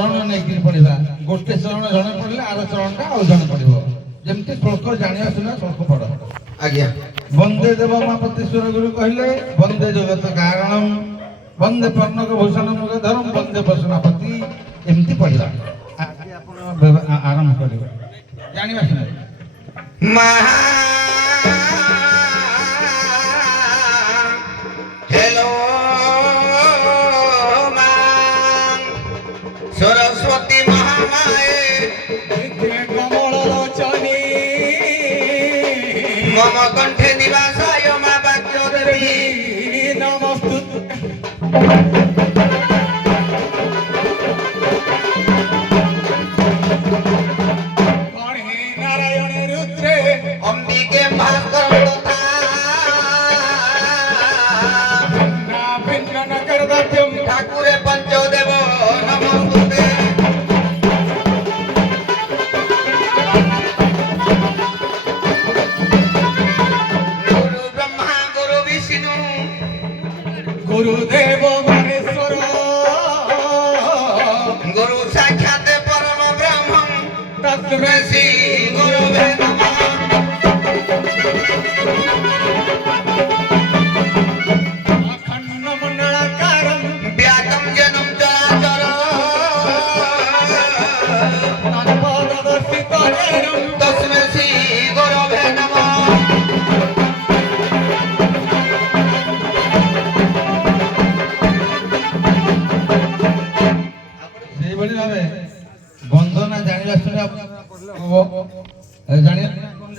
ଚରଣ ନେଇକି ପଢିବା। ଗୋଟେ ଚରଣ ଜଣେ ପଢିଲେ ଆର ଚରଣଟା ଆଉ ଜଣେ ପଢିବ। ଯେମିତି ଶ୍ଲୋକ ଜାଣିବା ଶୁଣିବା ଶ୍ଲୋକ ପଢ। ଆଜ୍ଞା। ବନ୍ଦେ ଦେବ ଉମାପତି ସୁର ଗୁରୁ କହିଲେ ବନ୍ଦେ ଜଗତ କାରଣମ୍ ବନ୍ଦେ ପର୍ଣ୍ଣକ ଭୂଷଣ ମୁଗଧରମ୍ ବନ୍ଦେ ପଶୁନାପତି ଏମିତି ପଢିବା। ଆଜି ଆପଣ ଆରମ୍ଭ କରିବେ ଜାଣିବା ଶୁଣିବା। हेलो सरस्वती महामाये कमल लोचनी मम कंठे निवासाय मा वाक्य देवी नमस्तुते। गणे नारायण रुद्रे अंबिके भास्कर भिन्न नगर दात्यम ठाकुरे पंचदेव नमस्ते। गुरु ब्रह्मा गुरु विष्णु गुरुदेव महेश्वर गुरु साक्षात परम ब्रह्म तस्मै श्री गुरुवे नमः। अखंड मंडलाकारं व्याकं जनं चराचर तत्पदर्शितनेनं तस्मै श्री गुरुवे नमः। ସେଇଭଳି ଭାବେ ବନ୍ଦନା ଜାଣିବା ଶୁଣିବା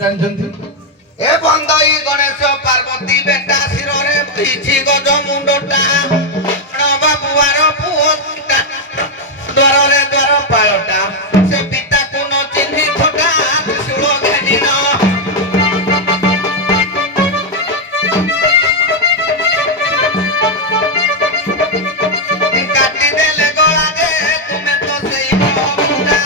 ଜାଣିଛନ୍ତି। ଏ ବନ୍ଦଇ ଗଣେଶ ପାର୍ବତୀ ବେଟା ଶିରରେ ପିଛି ଗଜ ମୁଣ୍ଡଟା ବାବୁଆର ପୁଅ ଦ୍ୱାରରେ ଦ୍ୱାର ପାଳଟା ସେ ପିତାକୁ ନ ଚିହ୍ନି ଥଟା ତ୍ରିଶୂଳ ଘେନିନ କାଟିଦେଲେ ଗଳା ଯେ ତୁମେ ତ ସେଇ ମୁଣ୍ଡା।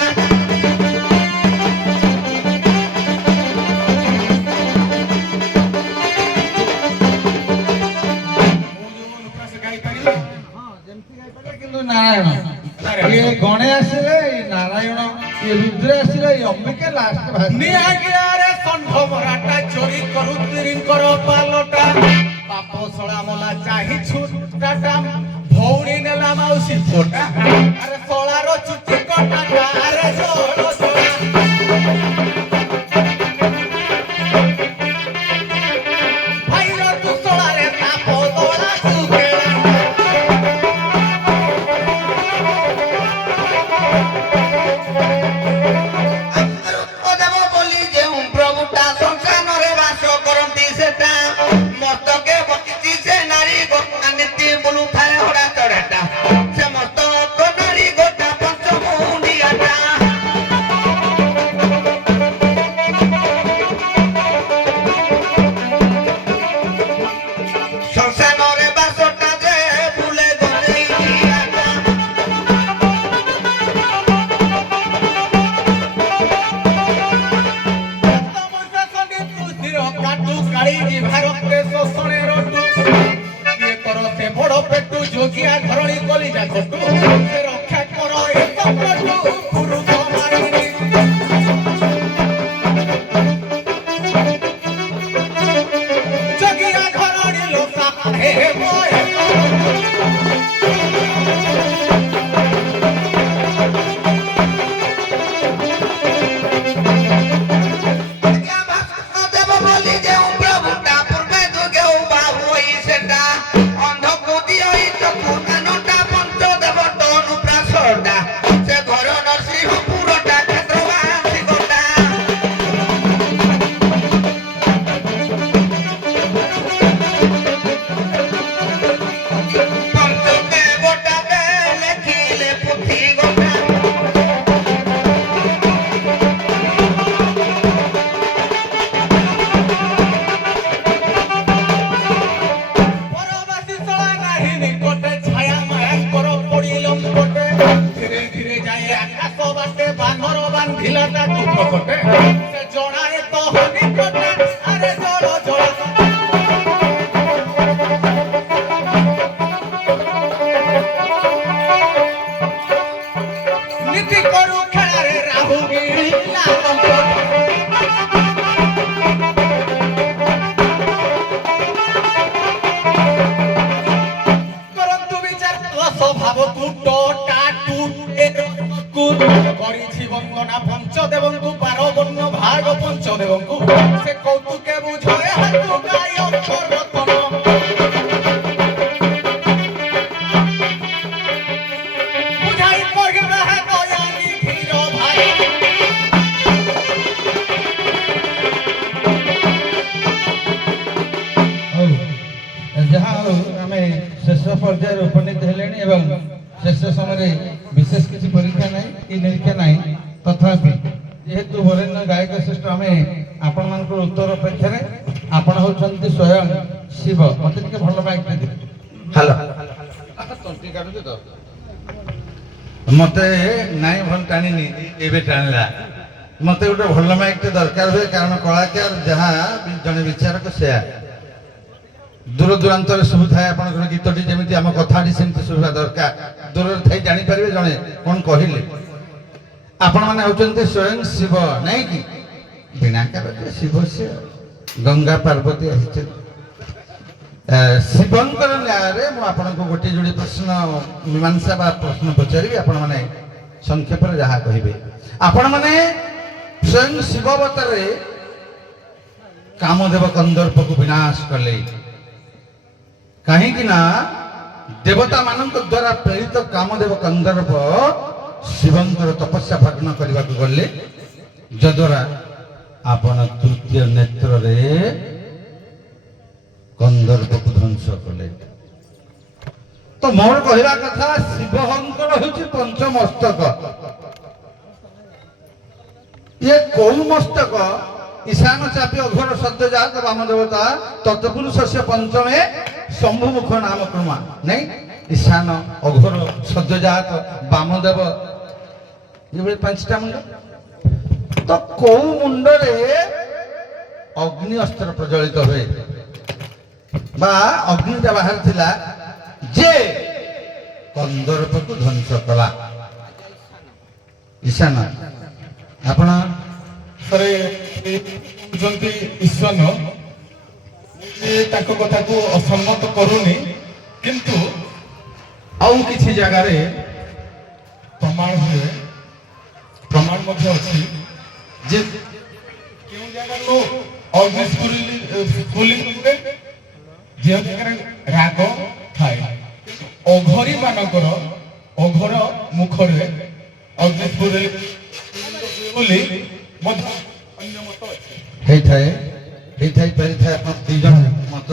କିନ୍ତୁ ନାରାୟଣ ଇଏ ଗଣେ ଆସିଲେ ନାରାୟଣ ଇଏ ରୁଦ୍ର ଆସିଲେ ଇଏ ଅମ୍ବିକା ଲାଷ୍ଟ ନିଆଗିଆରେ ଷଣ୍ଢ ମରାଟା ଚୋରି କରୁତିରିଙ୍କର ପାଲଟା ବାପ ଶଳା ମଲା ଚାହିଁ ଛୁଟାଟା ଭଉଣୀ ନେଲା ମାଉସୀ ଫୋଟା ଆରେ ଶଳାର ଚୁଟି କଟାଟା ଆରେ ଜୋର ଜୋର ଭାଇର ତୁ ଶଳାରେ ସାପ ଦଳା ଚୁକେଳା ଦେବ ବୋଲି ଯେଉଁ ପ୍ରଭୁଟା ସଂସାରରେ ବାସ କରନ୍ତି ସେଟା ମସ୍ତକେ ବସିଛି ସେ ନାରୀ ଗୋଟା ନୀତି ବୁଲୁଥାଏ ହଡ଼ା ଚଢ଼ାଟା ସେ ମସ୍ତକ ନାରୀ ଗୋଟା ପଞ୍ଚମୁଣ୍ଡିଆଟା। ସଂସାରରେ ବାସଟା ଯେ ବୁଲେ ଗଲେଇ ଦିଆଟା কাটু কালি জিভারতে শোষণে রটু ইয়ে কর সে বড় পেটু যোগিয়া ধরণী কলি যা ঘটু সে রক্ষা কর এ পটু পুরুষ মারিনি যোগিয়া ধরণী লোসা হে বয় ଦେବ ବୋଲି ଯେଉଁ ପ୍ରଭୁଟା ପୂର୍ବେ ଦୁର୍ଗେ ବାବୁ ହୋଇ ସେଟା ଅନ୍ଧକୁ ଦିଅ ଚକୁ କାନଟା ପଞ୍ଚ ଦେବ ତନୁ ପ୍ରାସଟା ସେ ଘର ନରସିଂହପୁରଟା କ୍ଷେତ୍ରବାସୀ ଗୋଟା ପଞ୍ଚକେ ଗୋଟା ଲେଖିଲେ ପୁଥି ଗୋଟା পরবাসী চলা নাহি নিকটে ছায়া মায়া কর পড়িলম কোটে ধীরে ধীরে যায় আকাশ বাটে বানর বান্ধিলাটা দুঃখ কোটে সে জଣାଏ তো নিকটে আরে জল জল নীতি করু খেলারে রাহু গিরি করন্তু বিচার স্বভাবকু টোটা টুটে କରିଛି ବନ୍ଦନା ପଞ୍ଚଦେବଙ୍କୁ ବାରବର୍ଣ୍ଣ ଭାଗ ପଞ୍ଚଦେବଙ୍କୁ ସେ କୌତୁକେ ବୁଝଏ ହାତୁ ଗାଇ ଅକ୍ଷରତନ ବୁଝାଇ କହିବା ହେ ଦୟାନି ଧୀର ଭାଇ ଯାହା ହଉ ଆମେ ଶେଷ ପର୍ଯ୍ୟାୟରେ ଉପନୀତ ହେଲେଣି ଏବଂ ଶେଷ ସମୟରେ ବିଶେଷ କିଛି ପରୀକ୍ଷା ନାହିଁ କି ନିରୀକ୍ଷା ନାହିଁ ତଥାପି ଯେହେତୁ ବରେଣ୍ୟ ଗାୟକ ଶ୍ରେଷ୍ଠ ଆମେ ଆପଣମାନଙ୍କର ଉତ୍ତର ଅପେକ୍ଷାରେ ଆପଣ ହେଉଛନ୍ତି ସ୍ୱୟଂ ଶିବ ମତେ ଟିକେ ଭଲ ମାଇକ୍ ଦେବେ ହ୍ୟାଲୋ ତଣ୍ଟି କାଟୁଛି ତ ମତେ ନାଇଁ ଭଲ ଟାଣିନି ଏବେ ଟାଣିଲା ମତେ ଗୋଟେ ଭଲ ମାଇକ୍ ଟେ ଦରକାର ହୁଏ କାରଣ କଳାକାର ଯାହା ଜଣେ ବିଚାରକ ସେୟା ଦୂର ଦୂରାନ୍ତରେ ଶୁଭୁଥାଏ ଆପଣଙ୍କର ଗୀତଟି ଯେମିତି ଆମ କଥାଟି ସେମିତି ଶୁଭିବା ଦରକାର ଦୂରରେ ଥାଇ ଜାଣିପାରିବେ ଜଣେ କ'ଣ କହିଲେ ଆପଣମାନେ ହେଉଛନ୍ତି ସ୍ୱୟଂ ଶିବ ନାଇଁ କି ବିଣାକାର ଶିବ ସେ ଗଙ୍ଗା ପାର୍ବତୀ ଆସିଛନ୍ତି ଶିବଙ୍କର ନ୍ୟାୟରେ ମୁଁ ଆପଣଙ୍କୁ ଗୋଟିଏ ଯୋଡ଼ିଏ ପ୍ରଶ୍ନ ମୀମାଂସା ବା ପ୍ରଶ୍ନ ପଚାରିବି ଆପଣମାନେ ସଂକ୍ଷେପରେ ଯାହା କହିବେ ଆପଣମାନେ ସ୍ୱୟଂ ଶିବ ଅବତାରରେ କାମଦେବ କନ୍ଦର୍ପକୁ ବିନାଶ କଲେ କାହିଁକି ନା ଦେବତା ମାନଙ୍କ ଦ୍ୱାରା ପ୍ରେରିତ କାମଦେବ କନ୍ଦର୍ପ ଶିବଙ୍କର ତପସ୍ୟା ଭଗ୍ନ କରିବାକୁ ଗଲେ ଯଦ୍ୱାରା ଆପଣ ତୃତୀୟ ନେତ୍ରରେ କନ୍ଦର୍ପକୁ ଧ୍ୱଂସ କଲେ ତ ମୋର କହିବା କଥା ଶିବଙ୍କର ହେଉଛି ପଞ୍ଚମସ୍ତକ ଇଏ କୋଉ ମସ୍ତକ ईशान चापी अघोर सत्य जात वाम देवता तत्पुरुष से पंचमे शंभु मुख नाम क्रमा नहीं ईशान अघोर सत्य जात वामदेव ये पांचटा मुंड तो कौ मुंडरे अग्नि अस्त्र प्रज्वलित हुए बा अग्निटा बाहर थिला जे कंदर्प को ध्वंस कला ईशान आपण सरे जंती ईश्वन ताको कथा को असम्मत करूनी किंतु आउ किछि जगह रे प्रमाण हुए प्रमाण मध्ये अछि जे केउ जगह रो अग्निस्फुलिंग हुए जे जगह राग थाए अघरी मानकर अघर मुखरे अग्निस्फुलिंग बोली मध्य अन्य मत अछि हे थाए परि थाए अपन दी जन मत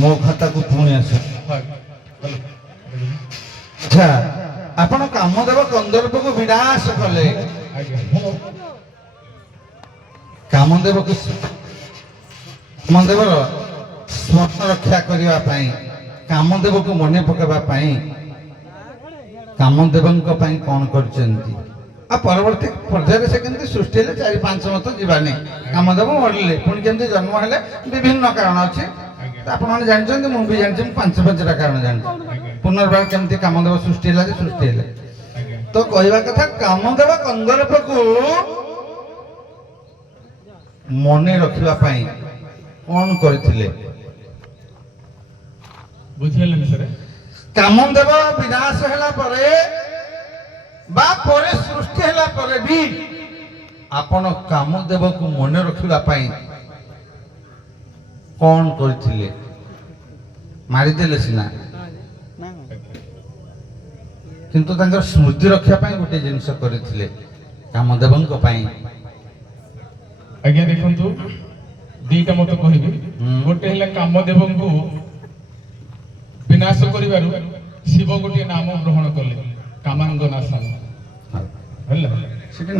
मो खाता को पुणी आसे अच्छा आपण कामदेव कंदर्प को विनाश कले कामदेव को कामदेवर स्मरण रक्षा करने पाई कामदेव को मने पकेबा पाई कामदेवଙ୍କ ପାଇଁ କଣ କରିଛନ୍ତି आ परवर्ती पर्याय से केमती सृष्टि हेले 4-5 मत जीवानी कामदेव मरले पुणी केमती जन्म हेले विभिन्न कारण अछि आपण माने जानछन मु भी जानछि 5-5टा कारण जानछि पुनर्बार केमती कामदेव सृष्टि हेला जे सृष्टि हेले तो कहवा कथा कामदेव कंदर्प को मने रखिबा पई कोन करथिले बुझियलन सर कामदेव विनाश होला परे बा परे सृष्टि होला परे भी आपण कामदेव को मने रखिबा पई कोन करथिले मारि देले सिना किंतु तांकर स्मृति रक्षा पई गोटे जिंस करथिले कामदेवଙ୍କ पई आज्ञा देखंतु दीटा मत कहिबे गोटे हेला कामदेवଙ୍କୁ विनाश करिबारु शिव गोटे नाम ग्रहण कले कामांग नाशन हल्ला सेठी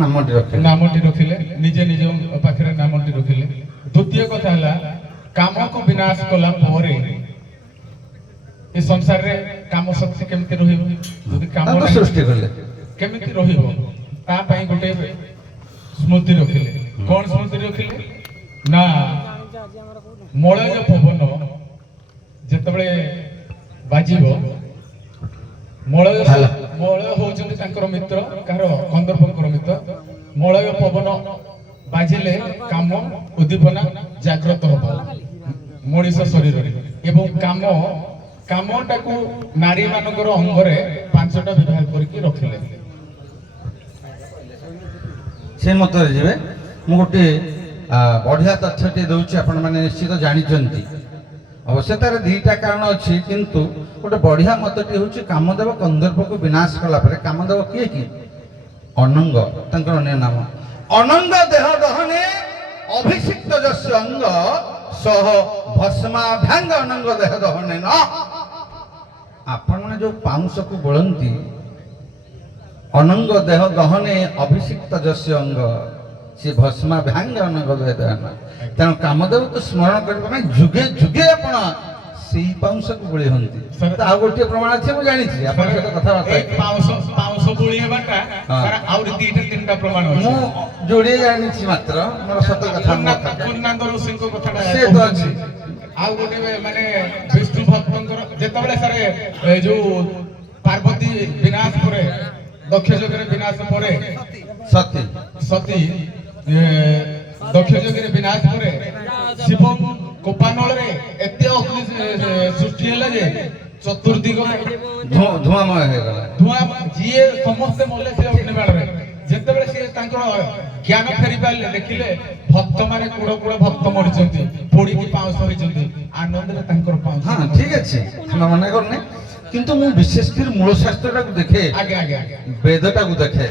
नामटी रखिले निजे निज पाखरे नामटी रखिले द्वितीय कथा हला काम को विनाश कला परे ए संसार रे काम शक्ति केमति रहिबो यदि काम सृष्टि करले केमति रहिबो ता पई गोटे स्मृति रखिले कोन स्मृति रखिले ना मलय पवन जेतबळे बाजीबो मलय ତାଙ୍କର ମିତ୍ର କାହାର କନ୍ଦର୍ପଙ୍କର ମିତ୍ର ମଳୟ ପବନ ବାଜିଲେ କାମ ଉଦ୍ଦୀପନା ଜାଗ୍ରତ ହବ ମଣିଷ ଶରୀରରେ ଏବଂ କାମଟାକୁ ନାରୀ ମାନଙ୍କର ଅଙ୍ଗରେ 5ଟା ବିଭାଗ କରିକି ରଖିଲେ। ସେ ମତରେ ଯିବେ ମୁଁ ଗୋଟେ ବଢିଆ ତଥ୍ୟଟି ଦଉଛି, ଆପଣମାନେ ନିଶ୍ଚିତ ଜାଣିଛନ୍ତି। ଅବଶ୍ୟ ତାର 2ଟା କାରଣ ଅଛି, କିନ୍ତୁ ଗୋଟେ ବଢିଆ ମତଟି ହେଉଛି କାମଦେବ କନ୍ଦର୍ପକୁ ବିନାଶ କଲା ପରେ କାମଦେବ କିଏ କି? ଅନଙ୍ଗ, ତାଙ୍କର ଅନ୍ୟ ନାମ। ଅନଙ୍ଗ ଦେହ ଦହନେ ଅଭିଷିକ୍ତ ଯସ୍ୟ ଅଙ୍ଗ ସହ ଭସ୍ମାଭ୍ୟାଙ୍ଗ ଅନଙ୍ଗ ଦେହ ଦହନେ ନ। ଆପଣମାନେ ଯୋଉ ପାଉଁଶକୁ ବୋଳନ୍ତି, ଅନଙ୍ଗ ଦେହ ଦହନେ ଅଭିଷିକ୍ତ ଯସ୍ୟ ଅଙ୍ଗ ସେ ଭସ୍ମାଭ୍ୟାଙ୍ଗ ଅନଙ୍ଗ ଦେହ ଦହନ। ତେଣୁ କାମଦେବକୁ ସ୍ମରଣ କରିବା ପାଇଁ ଯୁଗେ ଯୁଗେ ଆପଣ ସେଇ ପାଉଁଶକୁ ବୋଳି ହୁଅନ୍ତି। ଆଉ ଗୋଟିଏ ପ୍ରମାଣ ଅଛି, ମୁଁ ଜାଣିଛି ଆପଣଙ୍କ ସହିତ କଥାବାର୍ତ୍ତା। ପାଉଁଶ ବୋଳି ହେବାଟା ଆହୁରି 2-3ଟା ପ୍ରମାଣ ଅଛି। ମୁଁ ଯୋଡ଼ିଏ ଜାଣିଛି ମାତ୍ର, ମୋର ସତ କଥା ପୂର୍ଣ୍ଣାନ୍ତ ଋଷିଙ୍କ କଥାଟା ସେ ତ ଅଛି। ଆଉ ଗୋଟେ ମାନେ ବିଷ୍ଣୁ ଭକ୍ତଙ୍କର ଯେତେବେଳେ ସାରେ ଯୋଉ ପାର୍ବତୀ ବିନାଶ ପରେ ଦକ୍ଷ ଯଜ୍ଞରେ ବିନାଶ ପରେ ସତୀ ଦକ୍ଷ ଯଜ୍ଞରେ ବିନାଶ ପରେ ଶିବ କୋପାନଳରେ ଏତେ ଅଗ୍ନି ସୃଷ୍ଟି ହେଲା ଯେ ଚତୁର୍ଦିଗ ଧୂଆଁମୟ ହେଇଗଲା। ଯିଏ ସମସ୍ତେ ମଲେ ସେ ଅଗ୍ନିବାଣରେ। ଯେତେବେଳେ ସେ ତାଙ୍କର ଜ୍ଞାନ ଫେରି ପାରିଲେ, ଦେଖିଲେ ଭକ୍ତମାନେ କୁଳ ଭକ୍ତ ମରିଛନ୍ତି, ପୋଡିକି ପାଉଁଶ ହୋଇଛନ୍ତି। ଆନନ୍ଦରେ ତାଙ୍କର ପାଉଁଶ। ହଁ ଠିକ ଅଛି, ଆମେ ମନେ କରୁନି, କିନ୍ତୁ ମୁଁ ବିଶେଷ କରି ମୂଳ ଶାସ୍ତ୍ରଟାକୁ ଦେଖେ, ବେଦଟାକୁ ଦେଖେ,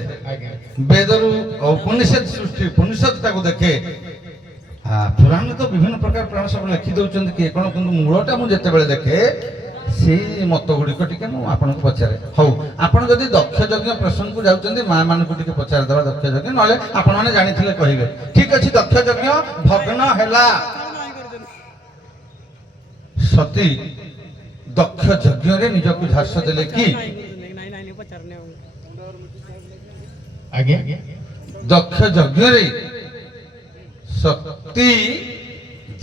ବେଦରୁ ଉପନିଷଦ ସୃଷ୍ଟି ଉପନିଷଦଟାକୁ ଦେଖେ। ପୁରାଣ ତ ବିଭିନ୍ନ ପ୍ରକାର ପୁରାଣ ସବୁ ଲେଖି ଦଉଛନ୍ତି କିଏ କ'ଣ, କିନ୍ତୁ ମୂଳଟା ମୁଁ ଯେତେବେଳେ ଦେଖେ ସେଇ ମତ ଗୁଡ଼ିକ ଟିକେ ମୁଁ ଆପଣଙ୍କୁ ପଚାରେ। ହଉ, ଆପଣ ଯଦି ଦକ୍ଷ ଯଜ୍ଞ ପ୍ରସଙ୍ଗକୁ ଯାଉଛନ୍ତି, ମା ମାନଙ୍କୁ ଟିକେ ପଚାରିଦେବା ଦକ୍ଷ ଯଜ୍ଞ, ନହେଲେ ଆପଣମାନେ ଜାଣିଥିଲେ କହିବେ। ଠିକ ଅଛି, ଦକ୍ଷ ଯଜ୍ଞ ଭଗ୍ନ ହେଲା। ସତୀ ଦକ୍ଷ ଯଜ୍ଞରେ ନିଜକୁ ଝାସ ଦେଲେ କି? ଦକ୍ଷ ଯଜ୍ଞରେ ସତୀ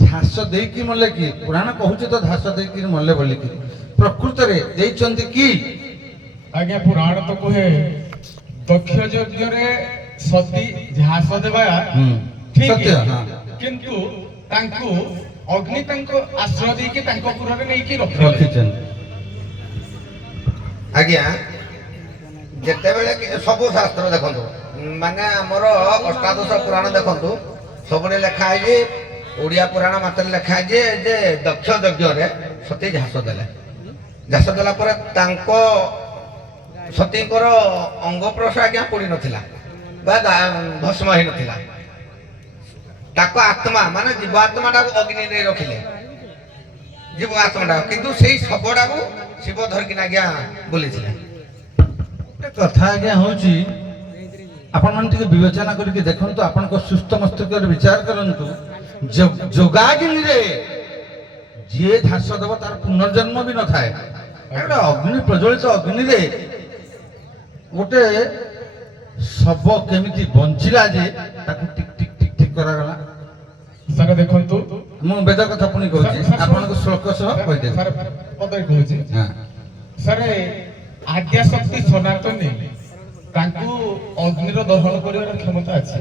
ଝାସ ଦେଇକି ମଲେ କି? ପୁରାଣ କହୁଛି ତ ଝାସ ଦେଇକି ମଲେ ବୋଲିକି, ପ୍ରକୃତରେ ଦେଇଛନ୍ତି କି? ଆଜ୍ଞା, ପୁରାଣ ତ କୁହେ ଦକ୍ଷ ଯଜ୍ଞରେ ସତୀ ଝାସ ଦେବା ଠିକ, କିନ୍ତୁ ତାଙ୍କୁ ଅଗ୍ନି ତାଙ୍କ ଆଶ୍ରୟ ଦେଇକି ତାଙ୍କ ପୁରରେ ନେଇକି ରଖିଛନ୍ତି। ଆଜ୍ଞା, ଯେତେବେଳେ ସବୁ ଶାସ୍ତ୍ର ଦେଖନ୍ତୁ, ମାନେ ଆମର ଅଷ୍ଟାଦଶ ପୁରାଣ ଦେଖନ୍ତୁ, ସବୁରେ ଲେଖା ହେଇଛି, ଓଡ଼ିଆ ପୁରାଣ ମାତ୍ରରେ ଲେଖା ହେଇଛି ଯେ ଦକ୍ଷ ଯଜ୍ଞରେ ସତୀ ଝାସ ଦେଲେ। ଝାସ ଦେଲା ପରେ ତାଙ୍କ ସତୀଙ୍କର ଅଙ୍ଗ ପ୍ରଶ ଆଜ୍ଞା ପୋଡ଼ି ନଥିଲା ବା ଭସ୍ମ ହେଇନଥିଲା। ତାଙ୍କ ଆତ୍ମା ମାନେ ଜୀବ ଆତ୍ମାଟାକୁ ଅଗ୍ନି ନେଇ ରଖିଲେ, ଜୀବ ଆତ୍ମାଟାକୁ, କିନ୍ତୁ ସେଇ ଶବଟାକୁ ଶିବ ଧରିକିନା ଆଜ୍ଞା ବୁଲିଥିଲେ। ଗୋଟେ କଥା ଆଜ୍ଞା ହଉଛି, ଆପଣମାନେ ଟିକେ ବିବେଚନା କରିକି ଦେଖନ୍ତୁ, ଆପଣଙ୍କ ସୁସ୍ଥ ମସ୍ତିଷ୍କରେ ବିଚାର କରନ୍ତୁ। ଯୋଗାଗ୍ନିରେ ଯିଏ ଝାସ ଦେବ ତାର ପୁନର୍ଜନ୍ମ ବି ନଥାଏ। ଅଗ୍ନି ପ୍ରଜ୍ୱଳିତ ଅଗ୍ନିରେ ଗୋଟେ ଶବ କେମିତି ବଞ୍ଚିଲା ଯେ ତାକୁ ଟିକ ଟିକ ଟିକ ଟିକ କରାଗଲା। ସାର୍ ଦେଖନ୍ତୁ, ମୁଁ ବେଦ କଥା ପୁଣି କହୁଛି, ଆପଣଙ୍କୁ ଶ୍ଲୋକ ସହ କହିଦେବି। ସାର୍ ଆଦ୍ୟାଶକ୍ତି ସନାତନୀ ତାଙ୍କୁ ଅଗ୍ନିର ଦହନ କରିବାର କ୍ଷମତା ଅଛି।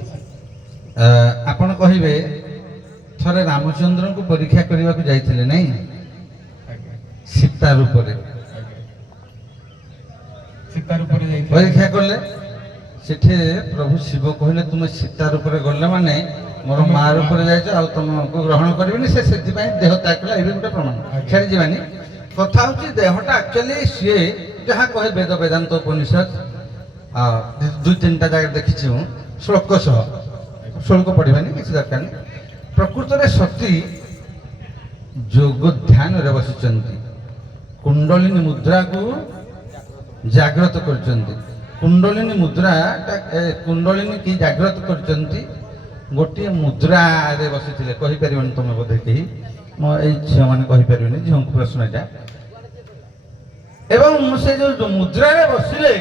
ଆପଣ କହିବେ ଥରେ ରାମଚନ୍ଦ୍ରଙ୍କୁ ପରୀକ୍ଷା କରିବାକୁ ଯାଇଥିଲେ ନାଇଁ, ସୀତା ରୂପରେ ପରୀକ୍ଷା କଲେ। ସେଠି ପ୍ରଭୁ ଶିବ କହିଲେ, ତୁମେ ସୀତା ରୂପରେ ଗଲେ ମାନେ ମୋର ମା ରୂପରେ ଯାଇଛ, ଆଉ ତମକୁ ଗ୍ରହଣ କରିବିନି। ସେ ସେଥିପାଇଁ ଦେହ ତ୍ୟାଗ କଲା। ଏବେ ଗୋଟେ ପ୍ରମାଣ ଛାଡ଼ି ଯିବାନି। କଥା ହଉଛି ଦେହଟା ଆକ୍ଚୁଆଲି ସିଏ ଯାହା କହେ ବେଦ ବେଦାନ୍ତ ଉପନିଷଦ 2-3ଟା ଜାଗାରେ ଦେଖିଛି ମୁଁ, ଶ୍ଲୋକ ସହ, ଶ୍ଲୋକ ପଢିବାନି କିଛି ଦରକାର ନାହିଁ। ପ୍ରକୃତରେ ସତୀ ଯୋଗ ଧ୍ୟାନରେ ବସିଛନ୍ତି, କୁଣ୍ଡଳିନୀ ମୁଦ୍ରାକୁ ଜାଗ୍ରତ କରିଛନ୍ତି। କୁଣ୍ଡଳିନୀ କୁଣ୍ଡଳିନୀ କି ଜାଗ୍ରତ କରିଛନ୍ତି? ଗୋଟିଏ ମୁଦ୍ରାରେ ବସିଥିଲେ। କହିପାରିବନି ତମେ ବୋଧେ କେହି, ମୋ ଏଇ ଝିଅମାନେ କହିପାରିବେନି, ଝିଅଙ୍କୁ ପ୍ରଶ୍ନ ଏଟା। ଏବଂ ସେ ଯୋଉ ମୁଦ୍ରାରେ ବସିଲେ,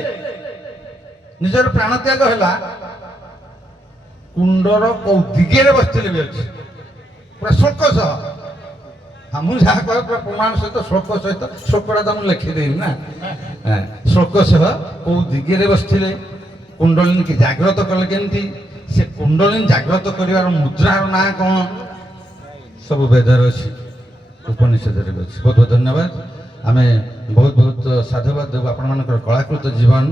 ନିଜର ପ୍ରାଣ ତ୍ୟାଗ ହେଲା। କୁଣ୍ଡର କୋଉ ଦିଗରେ ବସିଥିଲେ ବି ଅଛି, ପୁରା ଶ୍ଲୋକ ସହ। ମୁଁ ଯାହା କହେ ପୁରା ପ୍ରମାଣ ସହିତ ଶ୍ଲୋକ ସହିତ ଶ୍ଲୋକଟା ତ ମୁଁ ଲେଖିଦେବି ନା ଶ୍ଲୋକ ସହ କୋଉ ଦିଗରେ ବସିଥିଲେ କୁଣ୍ଡଳିନୀ କି ଜାଗ୍ରତ କଲେ କେମିତି ସେ କୁଣ୍ଡଳିନୀ ଜାଗ୍ରତ କରିବାର ମୁଦ୍ରାର ନାଁ କ'ଣ ସବୁ ବେଦରେ ଅଛି ଉପନିଷଦରେ ଅଛି। ବହୁତ ବହୁତ ଧନ୍ୟବାଦ। ଆମେ ବହୁତ ବହୁତ ସାଧୁବାଦ ଦେବୁ ଆପଣମାନଙ୍କର କଳାକୃତ ଜୀବନ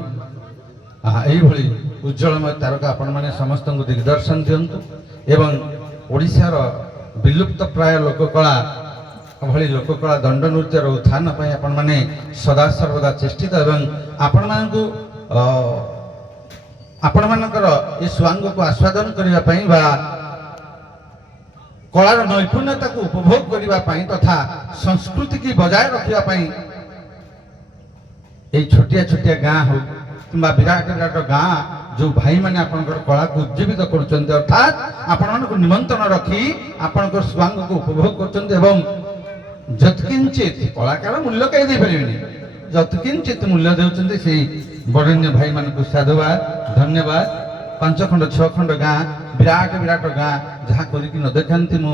এইভাবে উজ্জ্বলময় তারকা আপনার সমস্ত দিগদর্শন দিয়ন্তু এবং ওড়িশার বিলুপ্ত প্রায় লোককলা ভଳି লোককলা দণ্ড নৃত্যর উত্থান পাই আপনার সদা সর্বদা চেষ্টিত এবং আপনার এই স্বাঙ্গক আস্বাদন করা বা কলার নৈপুণ্যতা উপভোগ করা তথা সংস্কৃতি কি বজায় রাখা এই ছোটিয়া ছোটিয়া গাঁ হোক কিংবা বিরাট বিরাট গাঁ जो भाई मैंने आपनकर कला को उज्जीवित करुचंते अर्थात आपनको निमंत्रण रखी आपनकर स्वांग को उपभोग करचंते एवं जतकिंचित कलाकार मूल्य कहीं दे परिबेनी जतकिंचित मूल्य देउचंते से बरण्य भाई मानक साधुवाद धन्यवाद। 5 खंड 6 खंड गाँ विराट विराट गाँ जहाँ करिक न देखती मु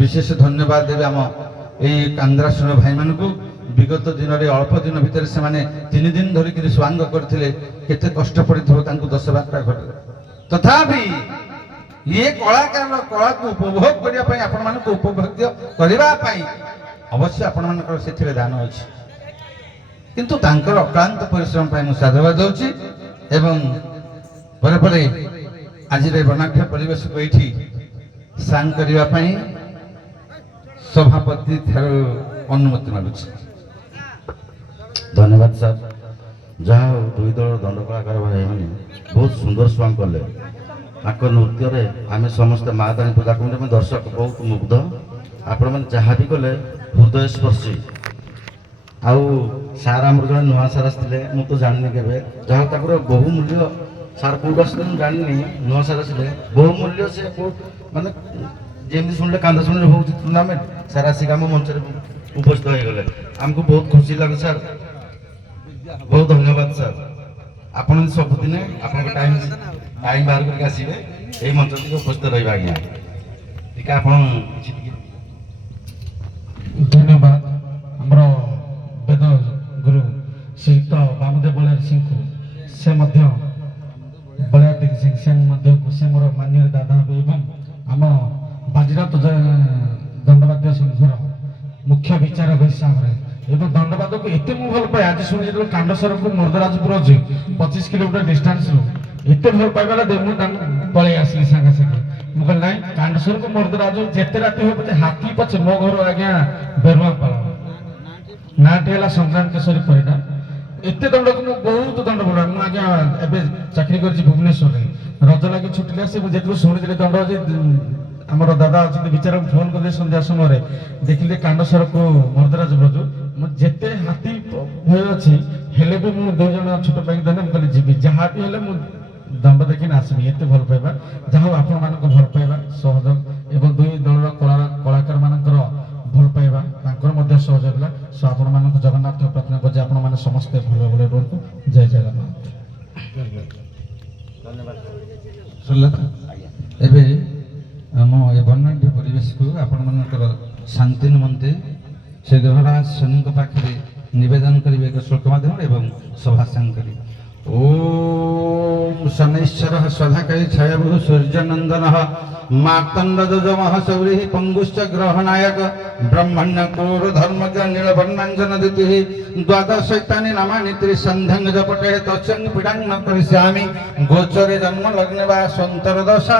विशेष धन्यवाद देवे आम ए कांद्रासुर भाई मानक विगत दिन में अल्प दिन भितर से 3 दिन धरिक स्वांग करते केते कष्ट पड़ी 10-12टा घटे तथापि ये कलाकार कला को उपभोग करने आपण उपभोग्य करने अवश्य आपण से दान अच्छी किंतु तांकर अक्लांत परिश्रम मुझे साधुवाद दूची एवं परे परे आज वर्णाढ्य परिवेश को ये साइन करने सभापति अनुमति मागुची। धन्यवाद सर। जहाँ दुई दल दंड कलाकार भाई मैंने बहुत सुंदर स्वांग कले नृत्य आम समस्त मातानी पूजा कमिटी दर्शक बहुत मुग्ध आपण मैंने जहाँ भी कले हृदय स्पर्शी आउ सार आम जो नुआ सार आसते मुझे तो जानी के जहाँ तक बहुमूल्य सार कौट आस जानी नुआ सार आसते बहुमूल्य से मानने जमी शुणिले कांदा शुणिले हो टूर्णामेंट सार आसिक आम मंच उपस्थित हो गले आमको बहुत खुशी लगे सर बहुत धन्यवाद सर। आपन सबुदिन आपन टाइम बाहर करके आसबे यही मंच उपस्थित रहा आज्ञा ठीक है धन्यवाद आमर वेद गुरु श्रीयुक्त वामदेव बलियार सिंह को से बलियार सिंह से मोर मान्य दादा हे आम बाजीराउत दंडवाद्य संघर मुख्य विचारक हिसाब से एवं दंडवाद को एत मु भल पाए आज शुणी जो कांडसर को मर्दराजपुर अच्छे 25 किलोमीटर डिस्टेंस रू एत भल पाइबाला दे पलि आसली सागे सागे मुझे ना कांडसर को मर्दराज जिते राति हो पचे हाथी पचे मो घर आज्ञा बेरुआपाल नाटी है संक्रांत केशरी परिडा एत दंड को बहुत दंड बोला मुझे आज्ञा एवं चाकरी कर भुवनेश्वर रज लगे छुट्टी आसे जो शुणी दंड अच्छे आमर दादा अच्छे विचार फोन कर संध्या समय देखिले कांडसर को मर्दराज ब्रज जिते हाथी भय अच्छी हेले भी मुझे 2 जन छोट पाई देने मुझे जी जहाँ भी हेले दंड देखी आसबि एत भल पाइबा जहाँ आपण मान भल पाइबा सहयोग एवं 2 दल कलाकार मान भल पाइबा सहयोग है सो आपण मान जगन्नाथ प्रार्थना कर आपण मैंने समस्ते भल भल रुहतु जय जगन्नाथ धन्यवाद। एबे आम ए वर्णाढ्य परिवेश को आपण मानकर शांति निमंते से ग्रहराज शनि पाखे निवेदन करेंगे एक श्लोक माध्यम एवं सभा सांग करें। ओम शनैश्वर स्वधाकरी छायाभु सूर्यनंदन मार्तंडजमः सौरिः पंगुश्च ग्रहनायक ब्रह्मण्य क्रूर धर्मज्ञ नीलवर्णांजन दितिः द्वादशैतानि नामानि त्रिसन्ध्यं जपटे तस्यं पीडां न करिष्यामि गोचरे जन्म लग्ने वा सन्तर दशा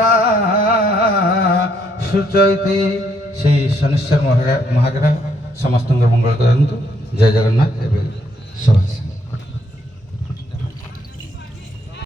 सूचयति। श्री शनिश्चर महाग्रह समस्त मंगल करंतु। जय जगन्नाथ। सभा